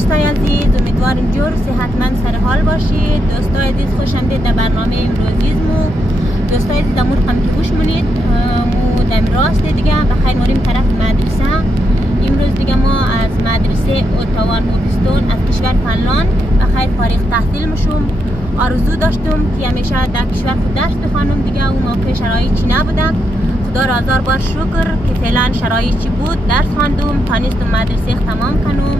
دوستای عزیز، امیدوارم جور صحتمند سر حال باشید. دوستای عزیز خوش آمدید در برنامه امروزیزمو. دوستای عزیز امور قم که گوش مونید مو دم راست دیگه بخیر موریم طرف مدرسه. امروز دیگه ما از مدرسه اوتاوان اوبستون از کشور فنلاند بخیر فارغ تحصیل مشوم. آرزو داشتم که همیشه در کشور خود درس بخوانم دیگه، اون موقع شرایطی نبوده. خدا را هزار بار شکر که فعلا شرایطی بود، درس خواندم، تانستم مدرسه تمام کنم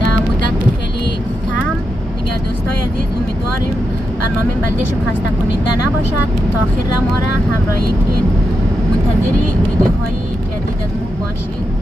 در مدت خیلی کم دیگه. دوستای عزیز امیدواریم برنامه بلدشم خسته کننده نباشد. تا آخر ما را همراهی کنید، منتظری ویدیوهای جدید از ما باشید.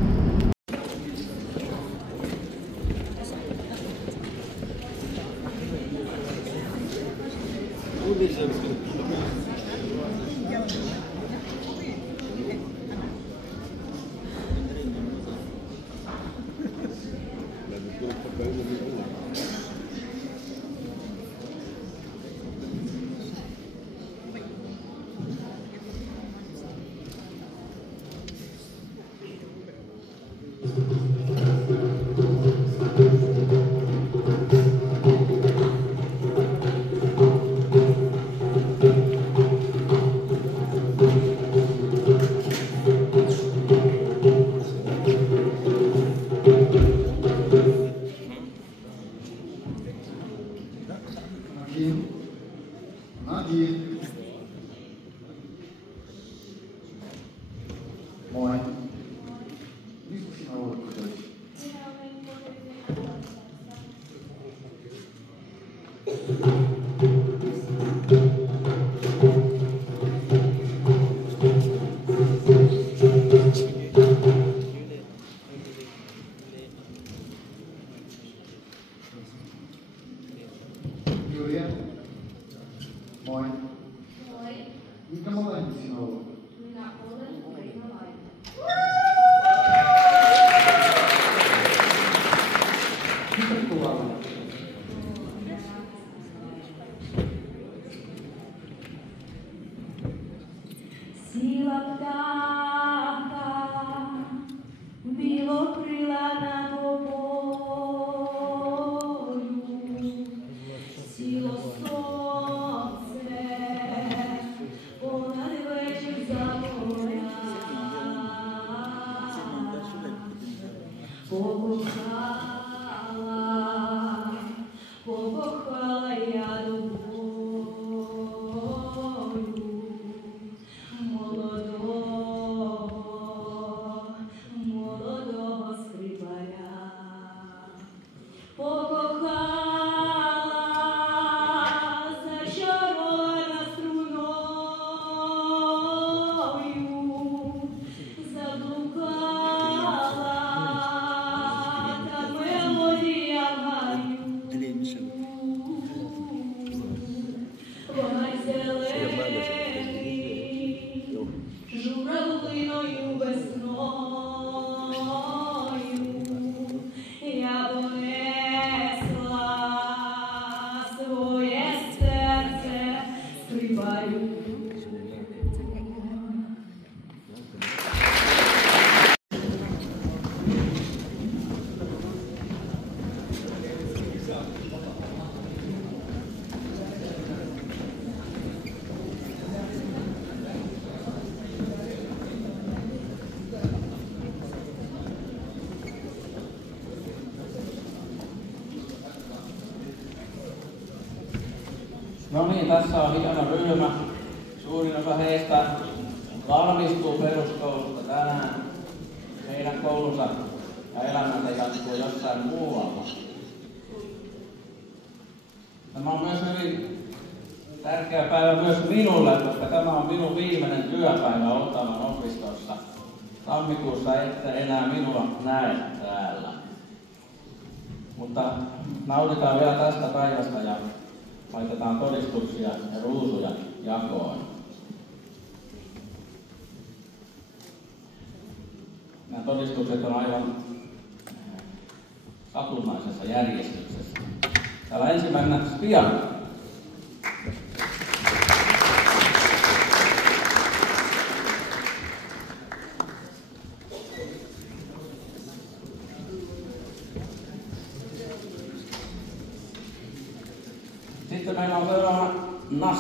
No niin, tässä on hieno ryhmä. Suurin osa heistä valmistuu peruskoulusta tänään. Heidän koulunsa ja elämänsä jatkuu jossain muualla. Tämä on myös hyvin tärkeä päivä myös minulle, koska tämä on minun viimeinen työpäivä Ottavan opistossa. Tammikuussa ette enää minua näe täällä. Mutta nautitaan vielä tästä päivästä ja laitetaan todistuksia ja ruusuja jakoon. Nämä todistukset on aivan satunnaisessa järjestyksessä. Täällä ensimmäisenä Spian. Sitten meillä on seuraavana Nas.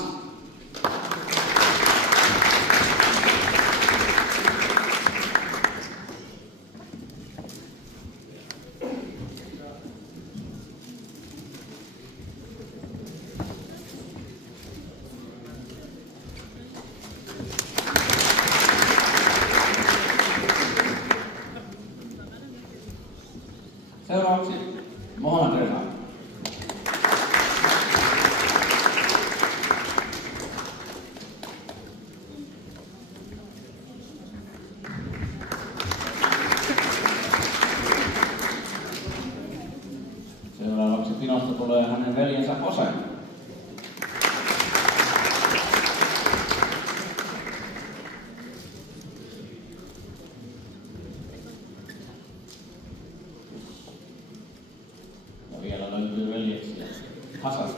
Seuraavaksi Mohamed Reza. Seuraavaksi pinosta tulee hänen veljensä Ose. Ja vielä löytyy veljeksiä Hasan.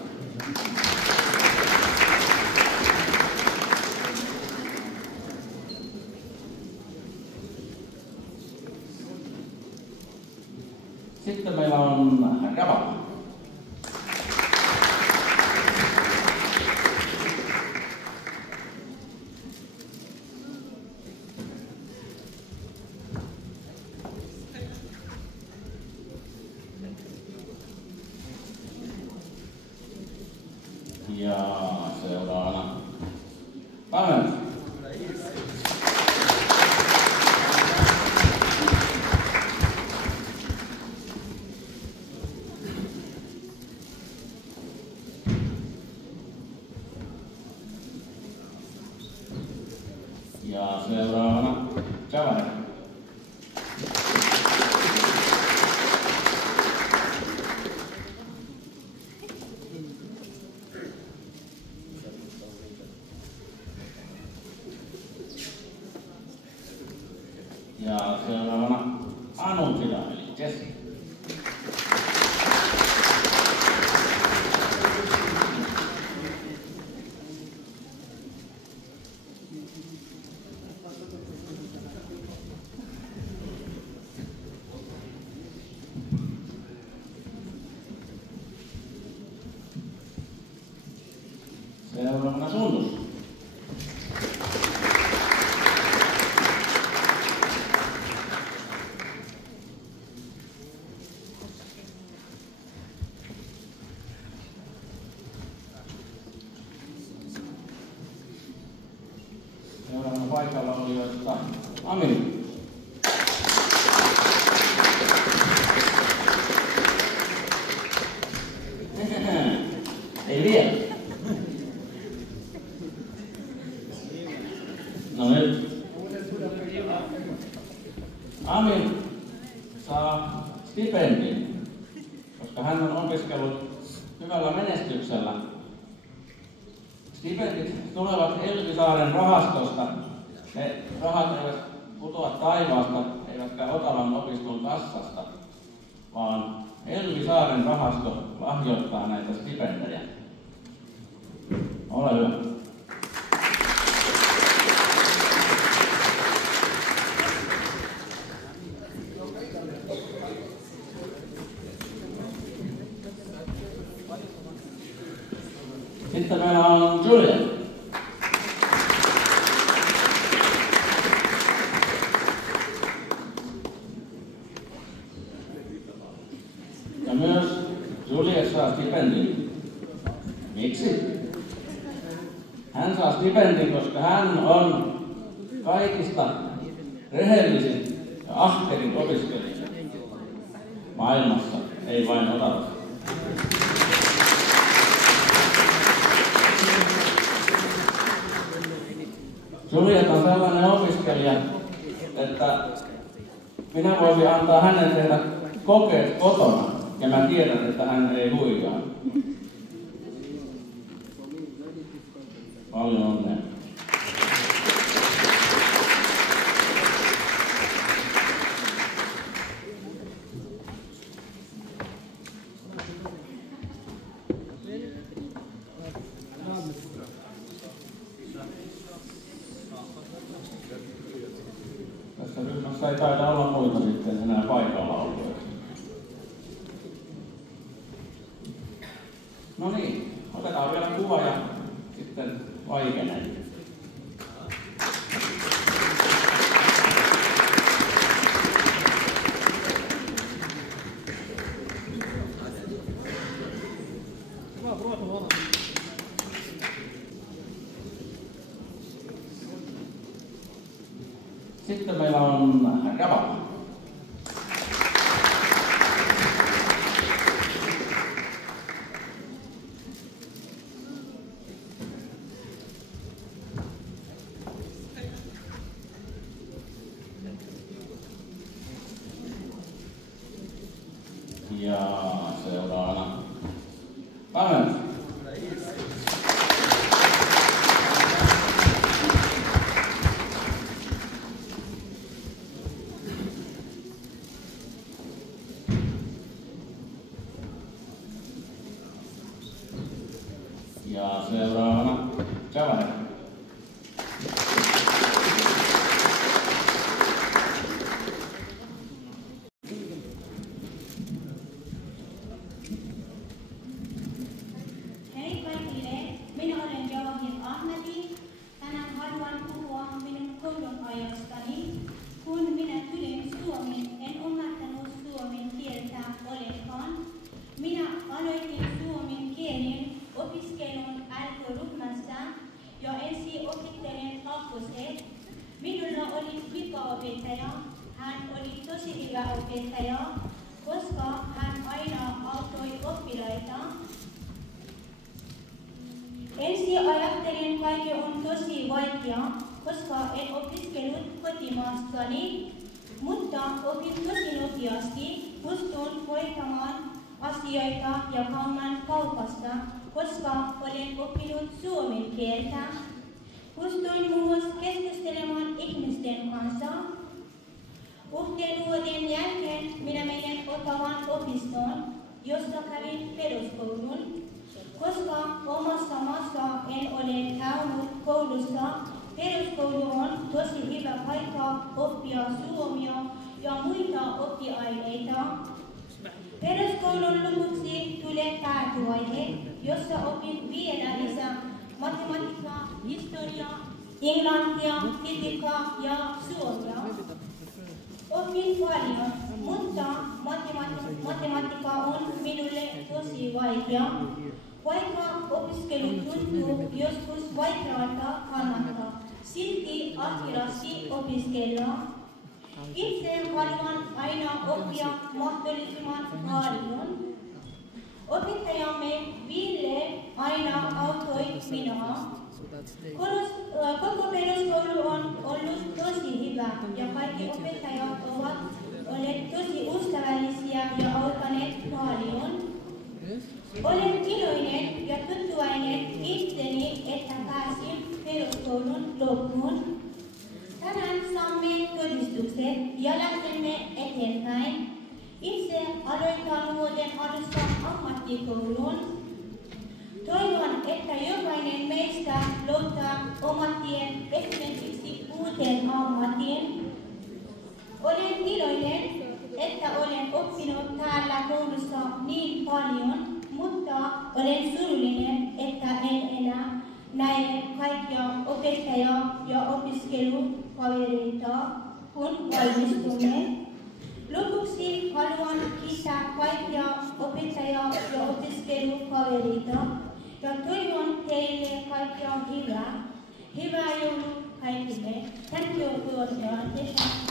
Sitten meillä on Gaba. Ja seuraavana Pavel. Ja seuraavana Javaher. Ja seuraavana Anuntila eli Jesse. Seuraavana Sundus. Seuraavana paikalla olijoista Amir. Ei vielä. No nyt. Amir saa stipendin, koska hän on opiskellut hyvällä menestyksellä. Stipendit tulevat Elvisaaren rahastosta. Ne rahat eivät putoa taivaasta, eivätkä Otavan opiston kassasta, vaan Elvisaaren rahasto lahjoittaa näitä stipendejä. Ole hyvä. Sitten meillä on Julia. Ja myös Julia saa stipendin. Miksi? Hän saa stipendin, koska hän on kaikista rehellisin ja ahkerin opiskelija maailmassa, ei vain Otavassa. Juliet on sellainen opiskelija, että minä voisin antaa hänen tehdä kokeet kotona, ja mä tiedän, että hän ei huijaa. Paljon onnea. Tässä ryhmässä ei taida olla muita sitten enää paikalla olleita. No niin, Otetaan vielä kuva ja sitten vaikenee. Sitten meillä on Rava. Ja seuraavana Pavel. Ja seuraavana Javaher. Hei kaikille, minä olen Javaher Ahmedi. Tänään haluan puhua minun koulun ajastani. Kun minä tulin Suomeen, en ymmärtänyt suomen kieltä ollenkaan. Minä aloitin suomen kielen opiskelun alkuryhmässä ja ensin opettelin kakkoset. Minulla oli hyvä opettaja. Hän oli tosi hyvä opettaja, koska hän aina auttoi oppilaita. Ensin ajattelin, kaikki on tosi vaikeaa, koska en opiskellut kotimaastani, mutta opin tosi nopeasti, pystyn hoitamaan asioita ja kaupan kaupasta, koska olen oppinut suomen kieltä. Pystyin myös keskustelemaan ihmisten kanssa. Yhteen vuoden jälkeen minä menin Ottawan opistoon, jossa kävin peruskoulun. Koska omassa maassa en ole käynyt koulussa, peruskoulu on tosi hyvä paikka oppia suomea ja muita oppiaineita. Peruskoulun lopuksi tulee päätyvaihe, jossa opin vielä lisää matematiikkaa, historiaa, englantia, fysiikkaa ja suomea. Opin paljon, mutta matematiikka on minulle tosi vaikea. Vaikka opiskelu tuntuu joskus vaikealta kannalta, silti ahkerasti opiskella. Itse haluan aina oppia mahdollisimman paljon. Opettajamme Ville aina auttoi minua. Koko peruskoulu on ollut tosi hyvä ja kaikki opettajat ovat olleet tosi ystävällisiä ja auttaneet paljon. Olen iloinen ja tyytyväinen itseni, että pääsin peruskoulun loppuun. Tänään saamme todistukset ja lähdemme eteenpäin. Itse aloitan vuoden alusta ammattikoulun. Toivon, että jokainen meistä löytää oman tien esimerkiksi uuteen ammattiin. Olen iloinen, että olen oppinut täällä koulussa niin paljon, mutta olen surullinen, että en enää näe kaikkia opettajia ja opiskelukavereita, kun valmistumme. Lopuksi haluan kiittää kaikkia opettajia ja opiskelukavereita ja toivon teille kaikkia hyvää. Hyvää joulua kaikille. Thank you for your attention.